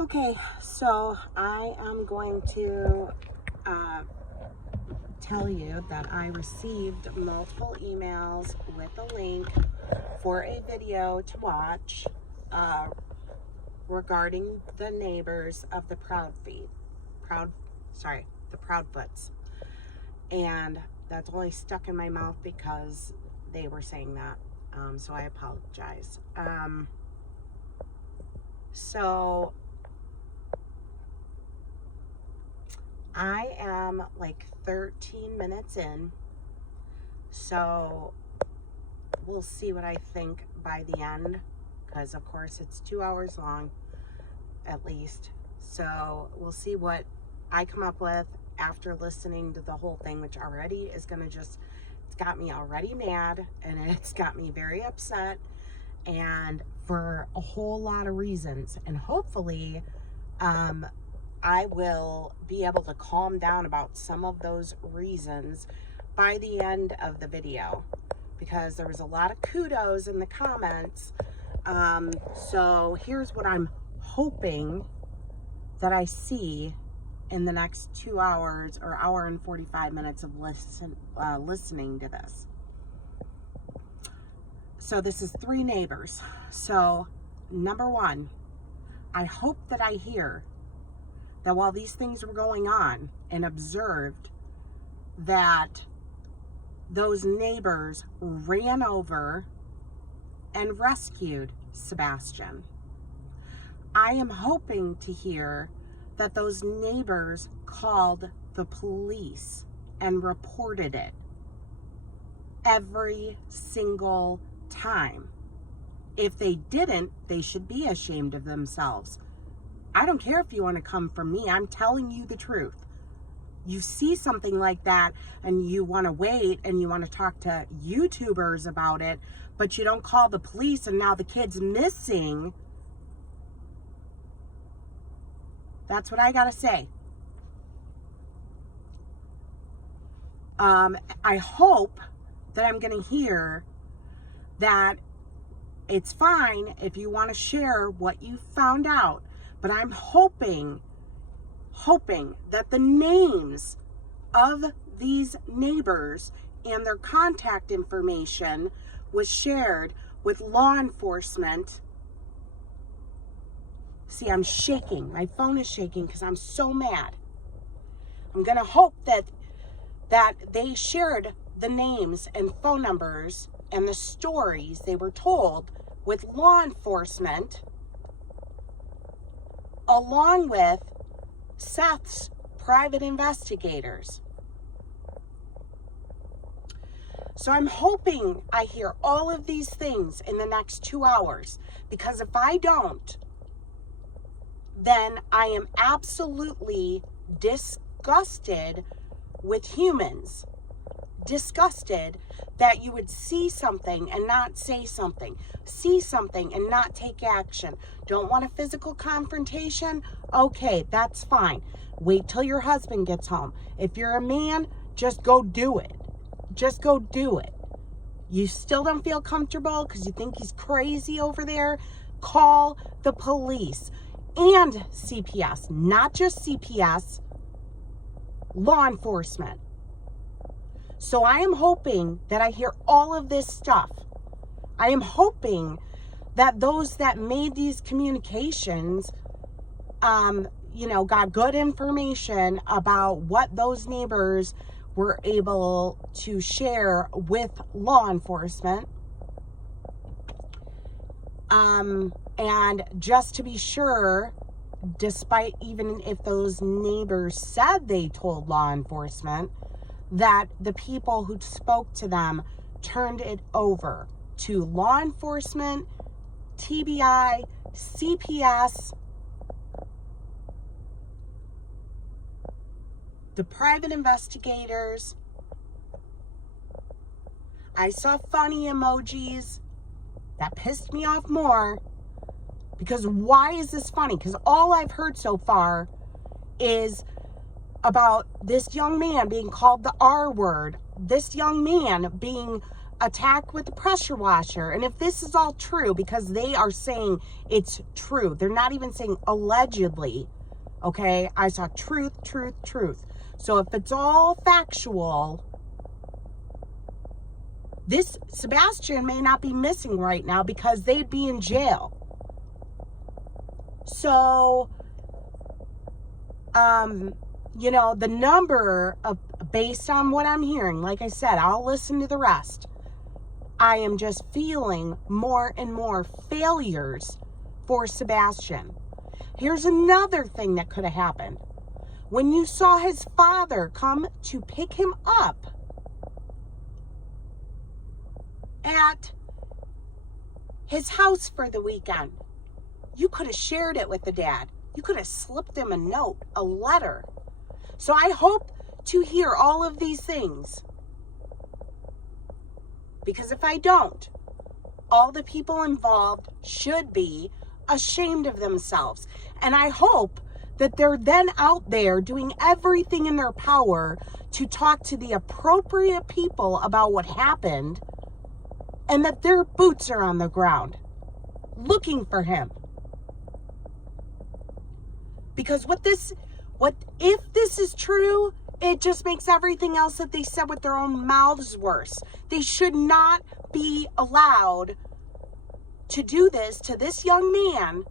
Okay, so I am going to tell you that I received multiple emails with a link for a video to watch regarding the neighbors of the the Proudfoots. And that's only stuck in my mouth because they were saying that. So I apologize. So I am like 13 minutes in, so we'll see what I think by the end, because of course it's 2 hours long at least. So we'll see what I come up with after listening to the whole thing, which already is gonna it's got me already mad, and it's got me very upset, and for a whole lot of reasons. And hopefully I will be able to calm down about some of those reasons by the end of the video, because there was a lot of kudos in the comments. So here's what I'm hoping that I see in the next 2 hours or hour and 45 minutes of listening to this. So this is 3 neighbors. So number 1, I hope that I hear that while these things were going on and observed that those neighbors ran over and rescued Sebastian. I am hoping to hear that those neighbors called the police and reported it every single time. If they didn't, they should be ashamed of themselves. I don't care if you want to come for me. I'm telling you the truth. You see something like that and you want to wait and you want to talk to YouTubers about it, but you don't call the police, and now the kid's missing. That's what I got to say. I hope that I'm going to hear that it's fine if you want to share what you found out, but I'm hoping that the names of these neighbors and their contact information was shared with law enforcement. See, I'm shaking. My phone is shaking because I'm so mad. I'm going to hope that they shared the names and phone numbers and the stories they were told with law enforcement, along with Seth's private investigators. So I'm hoping I hear all of these things in the next 2 hours, because if I don't, then I am absolutely disgusted with humans. Disgusted that you would see something and not say something. See something and not take action. Don't want a physical confrontation? Okay, that's fine. Wait till your husband gets home. If you're a man, just go do it. Just go do it. You still don't feel comfortable because you think he's crazy over there? Call the police and CPS, not just CPS, law enforcement. So I am hoping that I hear all of this stuff. I am hoping that those that made these communications, got good information about what those neighbors were able to share with law enforcement. And just to be sure, despite even if those neighbors said they told law enforcement, that the people who spoke to them turned it over to law enforcement, TBI, CPS, the private investigators. I saw funny emojis. That pissed me off more, because why is this funny? Because all I've heard so far is about this young man being called the R word, this young man being attack with the pressure washer. And if this is all true, because they are saying it's true, they're not even saying allegedly, okay? I saw truth. So if it's all factual, this Sebastian may not be missing right now because they'd be in jail. So, you know, the number of, based on what I'm hearing, like I said, I'll listen to the rest. I am just feeling more and more failures for Sebastian. Here's another thing that could have happened. When you saw his father come to pick him up at his house for the weekend, you could have shared it with the dad. You could have slipped him a note, a letter. So I hope to hear all of these things. Because if I don't, all the people involved should be ashamed of themselves. And I hope that they're then out there doing everything in their power to talk to the appropriate people about what happened, and that their boots are on the ground looking for him. Because what if this is true, it just makes everything else that they said with their own mouths worse. They should not be allowed to do this to this young man,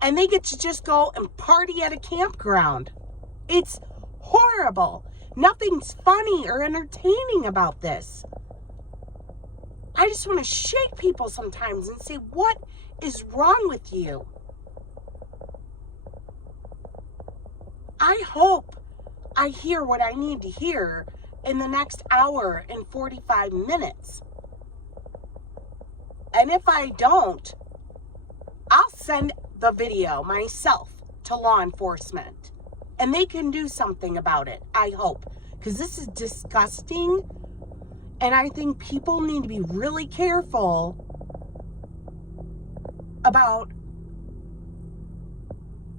and they get to just go and party at a campground. It's horrible. Nothing's funny or entertaining about this. I just want to shake people sometimes and say, what is wrong with you? I hope I hear what I need to hear in the next hour and 45 minutes. And if I don't, I'll send the video myself to law enforcement. And they can do something about it, I hope. Because this is disgusting. And I think people need to be really careful about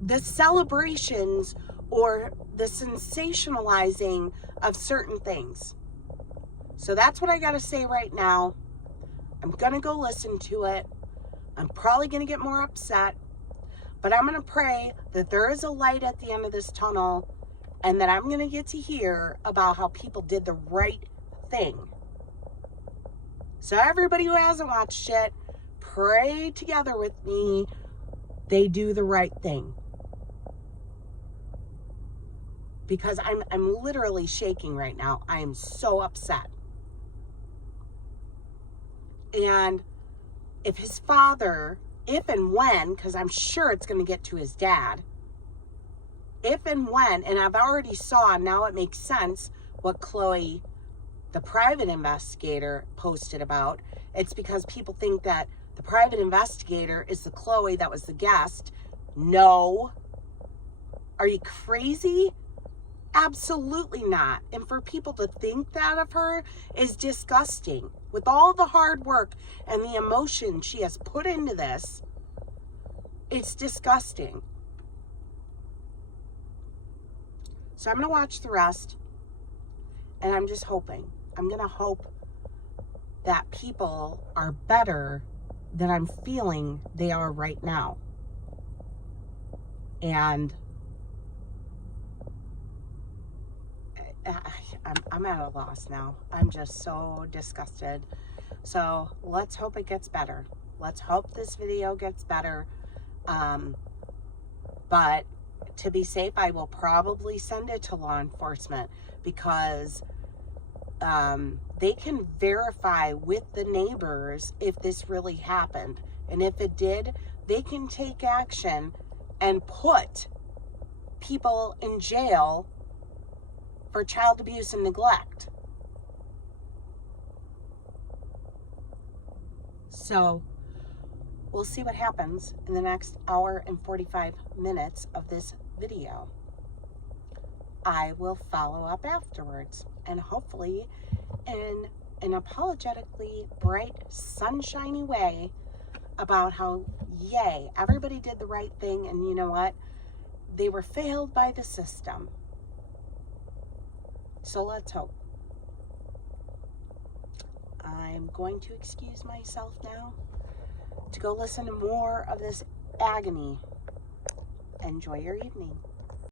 the celebrations or the sensationalizing of certain things. So that's what I got to say right now. I'm going to go listen to it. I'm probably going to get more upset. But I'm going to pray that there is a light at the end of this tunnel, and that I'm going to get to hear about how people did the right thing. So everybody who hasn't watched it, pray together with me. They do the right thing. Because I'm literally shaking right now. I am so upset. And if his father, if and when, because I'm sure it's going to get to his dad, if and when, and I've already saw, now it makes sense what Chloe, the private investigator, posted about. It's because people think that the private investigator is the Chloe that was the guest. No. Are you crazy? Absolutely not. And for people to think that of her is disgusting. With all the hard work and the emotion she has put into this, it's disgusting. So I'm going to watch the rest. And I'm just hoping. I'm going to hope that people are better than I'm feeling they are right now. And I'm at a loss now. I'm just so disgusted. So let's hope it gets better. Let's hope this video gets better. But to be safe, I will probably send it to law enforcement, because they can verify with the neighbors if this really happened. And if it did, they can take action and put people in jail for child abuse and neglect. So we'll see what happens in the next hour and 45 minutes of this video. I will follow up afterwards, and hopefully in an apologetically bright, sunshiny way about how, yay, everybody did the right thing, and you know what? They were failed by the system. So let's hope. I'm going to excuse myself now to go listen to more of this agony. Enjoy your evening.